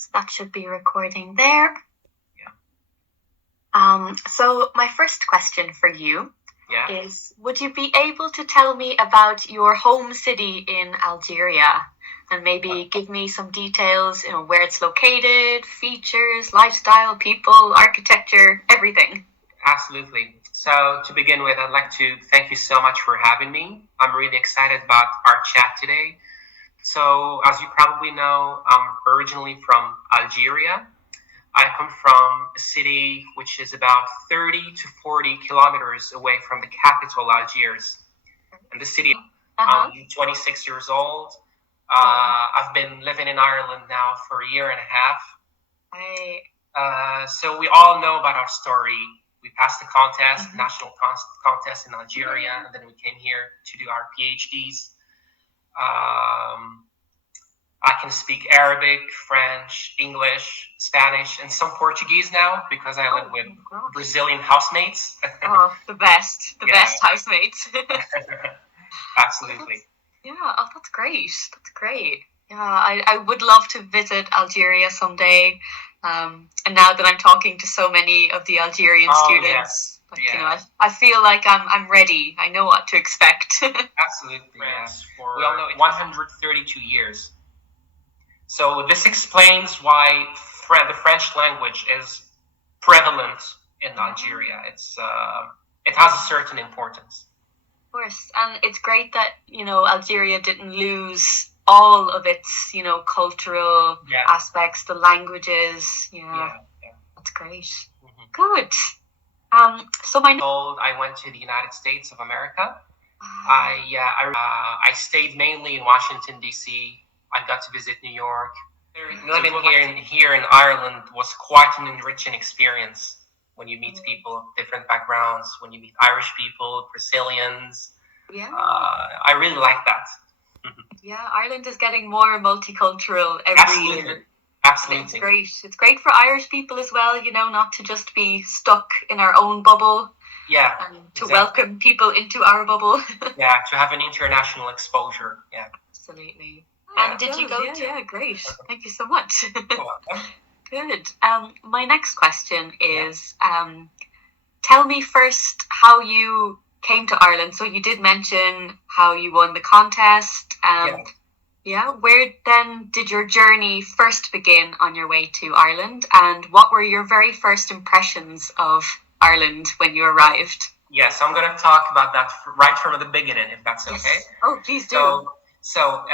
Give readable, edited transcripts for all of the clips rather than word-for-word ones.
So that should be recording there. Yeah. So my first question for you is, would you be able to tell me about your home city in Algeria? And maybe give me some details, where it's located, features, lifestyle, people, architecture, everything. Absolutely. So to begin with, I'd like to thank you so much for having me. I'm really excited about our chat today. So as you probably know, I'm originally from Algeria. I come from a city which is about 30 to 40 kilometers away from the capital, Algiers. And the city, I'm 26 years old. I've been living in Ireland now for a year and a half. So we all know about our story. We passed the contest, national contest in Algeria, and then we came here to do our PhDs. I can speak Arabic, French, English, Spanish, and some Portuguese now because I live with Brazilian housemates. The best housemates. Absolutely. That's great. Yeah, I would love to visit Algeria someday. And now that I'm talking to so many of the Algerian students, I feel like I'm ready. I know what to expect. Absolutely. For we all know 132 years. So this explains why the French language is prevalent in Algeria. It has a certain importance. Of course, and it's great that Algeria didn't lose all of its cultural aspects, the languages. That's great. Good. So I went to the United States of America. I stayed mainly in Washington D.C. I got to visit New York. Living here in Ireland was quite an enriching experience. When you meet people of different backgrounds, when you meet Irish people, Brazilians. I really like that. Ireland is getting more multicultural every year. Absolutely. It's great. It's great for Irish people as well, not to just be stuck in our own bubble. And to welcome people into our bubble. To have an international exposure. Absolutely. And did you go to? Yeah, great. Thank you so much. Good. My next question is, tell me first how you came to Ireland. So you did mention how you won the contest. Where then did your journey first begin on your way to Ireland? And what were your very first impressions of Ireland when you arrived? Yes, I'm going to talk about that right from the beginning, if that's okay. Oh, please do. So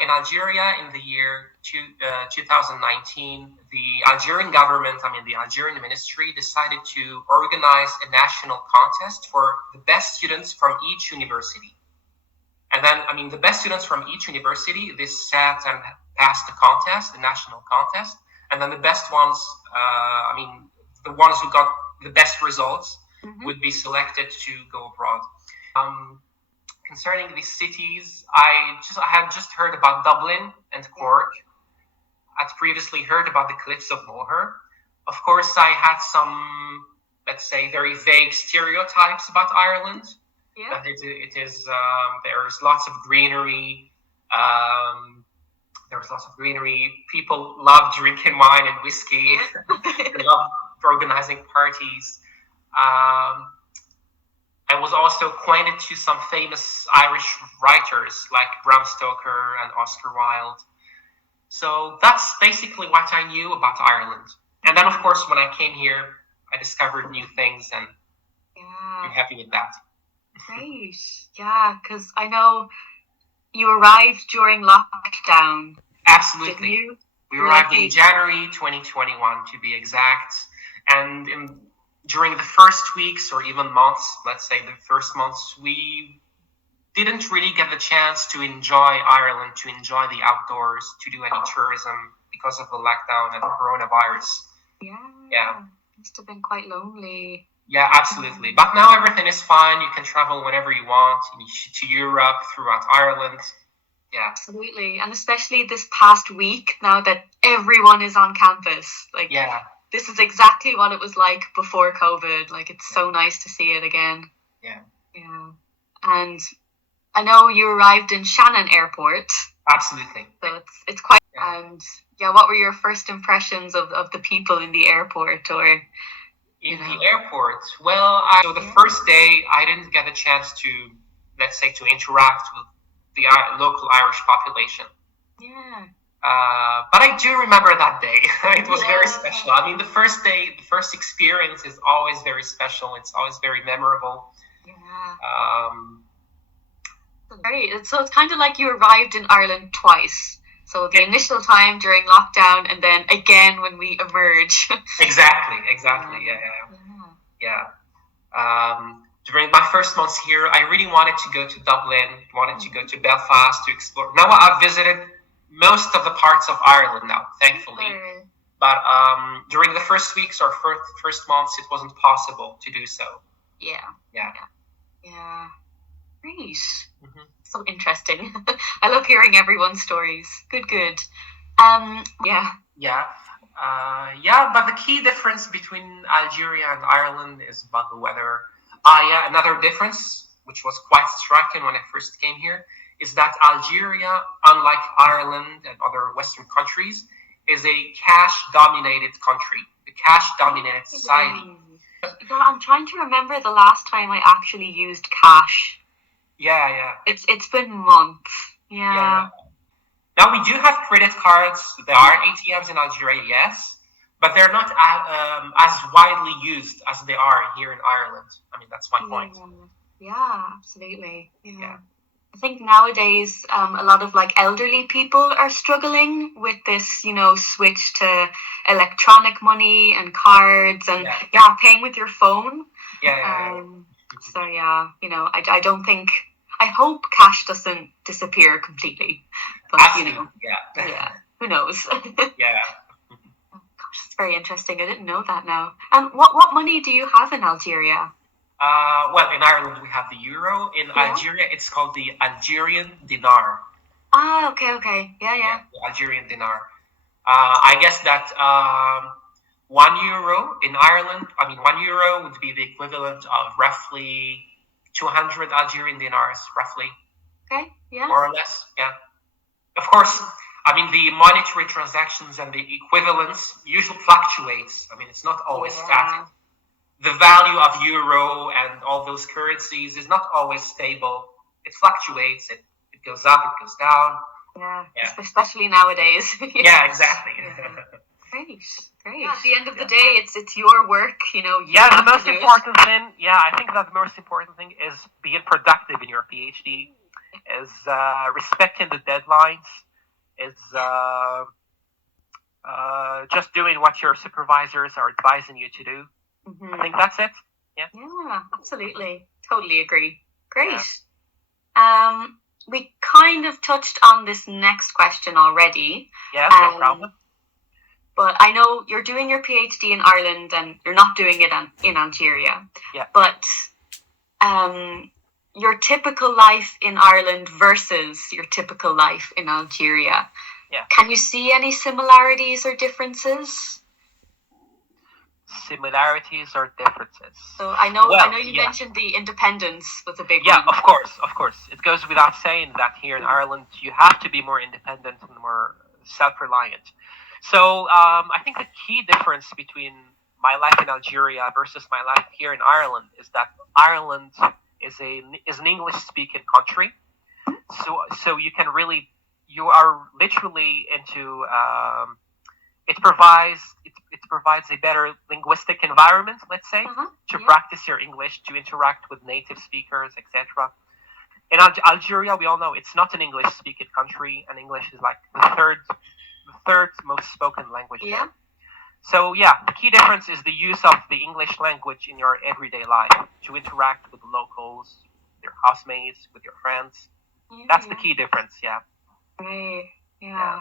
in Algeria, in the year 2019, the Algerian government, the Algerian ministry, decided to organize a national contest for the best students from each university. And then, the best students from each university, they sat and passed the contest, the national contest. And then the best ones, the ones who got the best results would be selected to go abroad. Concerning these cities, I had just heard about Dublin and Cork. I'd previously heard about the Cliffs of Moher. Of course, I had some, let's say, very vague stereotypes about Ireland. That it is there's lots of greenery. There's lots of greenery. People love drinking wine and whiskey. They love organizing parties. I was also acquainted to some famous Irish writers like Bram Stoker and Oscar Wilde. So that's basically what I knew about Ireland. And then, of course, when I came here, I discovered new things, and I'm happy with that. Great. Because I know you arrived during lockdown. Absolutely. Didn't you? We arrived in January 2021, to be exact. And during the first weeks or even months, let's say the first months, we didn't really get the chance to enjoy Ireland, to enjoy the outdoors, to do any tourism because of the lockdown and the coronavirus. Yeah. It must have been quite lonely. Yeah, absolutely. But now everything is fine. You can travel whenever you want to Europe, throughout Ireland. Yeah. Absolutely. And especially this past week, now that everyone is on campus. This is exactly what it was like before COVID. It's so nice to see it again. Yeah. And I know you arrived in Shannon Airport. Absolutely. So it's quite And what were your first impressions of the people in the airport, or in the airport? Well, so the first day I didn't get a chance to, let's say, to interact with the local Irish population. Yeah. But I do remember that day. It was very special. I mean, the first day, the first experience is always very special. It's always very memorable. Yeah. So it's kind of like you arrived in Ireland twice. So the initial time during lockdown, and then again when we emerge. Exactly. Yeah. During my first months here, I really wanted to go to Dublin, wanted to go to Belfast to explore. Now I've visited most of the parts of Ireland now, thankfully. But during the first weeks or first months, it wasn't possible to do so. Yeah. Great. So interesting. I love hearing everyone's stories. Good. But the key difference between Algeria and Ireland is about the weather. Another difference, which was quite striking when I first came here, is that Algeria, unlike Ireland and other Western countries, is a cash-dominated country, a cash-dominated society. I'm trying to remember the last time I actually used cash. Yeah. It's been months. Yeah. Now we do have credit cards. There are ATMs in Algeria, yes, but they're not as widely used as they are here in Ireland. I mean, that's my point. Yeah, absolutely. Yeah. I think nowadays a lot of like elderly people are struggling with this, switch to electronic money and cards and paying with your phone. So I don't think, I hope cash doesn't disappear completely. But who knows? Yeah. Gosh, it's very interesting. I didn't know that now. And what money do you have in Algeria? Well, in Ireland we have the euro. In Algeria, it's called the Algerian dinar. Okay. Yeah. The Algerian dinar. I guess that €1 in Ireland, €1 would be the equivalent of roughly 200 Algerian dinars, roughly. Okay, yeah. More or less, yeah. Of course, the monetary transactions and the equivalence usually fluctuates. It's not always static. The value of euro and all those currencies is not always stable. It fluctuates. It goes up, it goes down. Yeah. Especially nowadays. Yeah, exactly. Great. At the end of the day, it's your work, the most important thing. Yeah, I think that the most important thing is being productive in your PhD, is respecting the deadlines, is just doing what your supervisors are advising you to do. I think that's it. Yeah, absolutely. Totally agree. Great. Yeah. We kind of touched on this next question already. Yeah, no problem. But I know you're doing your PhD in Ireland and you're not doing it in Algeria. Yeah. But your typical life in Ireland versus your typical life in Algeria. Yeah. Can you see any similarities or differences? Similarities or differences? So I know you mentioned the independence was a big one. Yeah, of course. It goes without saying that here in Ireland you have to be more independent and more self-reliant. So I think the key difference between my life in Algeria versus my life here in Ireland is that Ireland is an English-speaking country. So you are literally into it provides a better linguistic environment, let's say, to practice your English, to interact with native speakers, etc. In Algeria, we all know it's not an English-speaking country, and English is like the third most spoken language there. So the key difference is the use of the English language in your everyday life to interact with the locals, your housemates, with your friends. That's the key difference. Right. Yeah.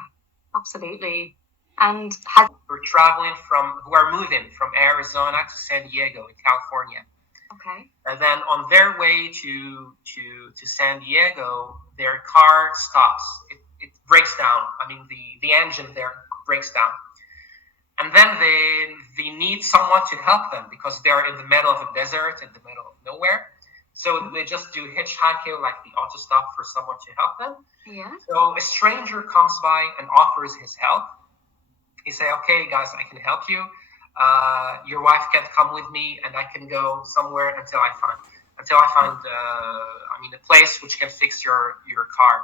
Absolutely. And who are moving from Arizona to San Diego in California. Okay. And then on their way to San Diego, their car stops. It breaks down. The engine there breaks down. And then they need someone to help them because they're in the middle of a desert, in the middle of nowhere. So they just do hitchhiking, like the auto stop for someone to help them. Yeah. So a stranger comes by and offers his help. He say, okay, guys, I can help you. Your wife can come with me, and I can go somewhere until I find a place which can fix your car.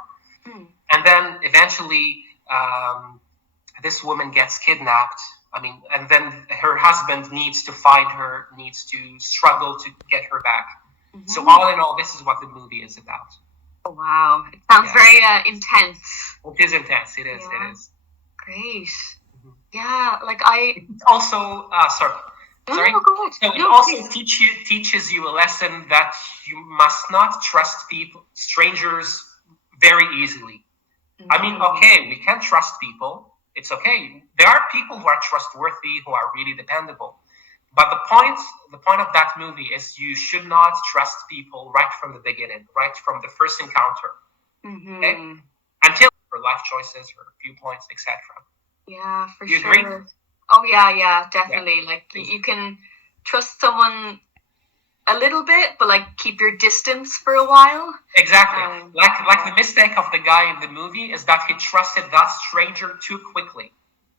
And then eventually this woman gets kidnapped. And then her husband needs to find her, needs to struggle to get her back. So all in all, this is what the movie is about. Oh, wow. It sounds very intense. It is intense. It is. Yeah. It is. Great. Yeah, It's also sorry. No, go ahead. So it also teaches you a lesson that you must not trust strangers very easily. Okay, we can trust people. It's okay. There are people who are trustworthy, who are really dependable. But the point of that movie is you should not trust people right from the beginning, right from the first encounter. Okay? Until her life choices, her viewpoints, etc. Yeah, for you sure. Agree? Oh yeah, definitely. Yeah. You can trust someone a little bit, but keep your distance for a while. Exactly. Like the mistake of the guy in the movie is that he trusted that stranger too quickly.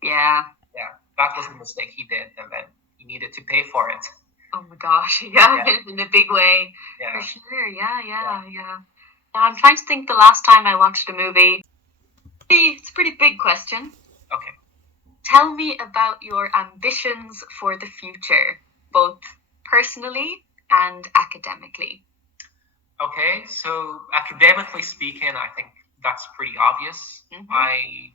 Yeah. Yeah, that was the mistake he did, and then he needed to pay for it. Oh my gosh, yeah. In a big way. Yeah. For sure, yeah. I'm trying to think the last time I watched a movie. It's a pretty big question. Okay. Tell me about your ambitions for the future, both personally and academically. Okay, so academically speaking, I think that's pretty obvious. I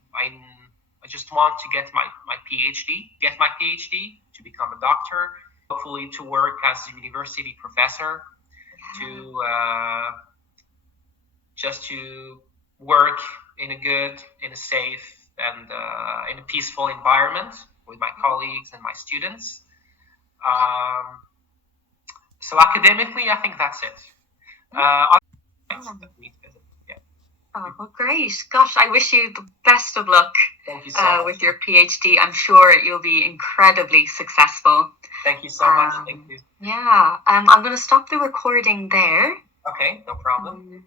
just want to get my PhD, to become a doctor, hopefully to work as a university professor, to work in a safe and in a peaceful environment with my colleagues and my students. So academically, I think that's it. Oh, well, great. Gosh, I wish you the best of luck with your PhD. I'm sure you'll be incredibly successful. Thank you so much. Thank you. Yeah. I'm going to stop the recording there. Okay, no problem.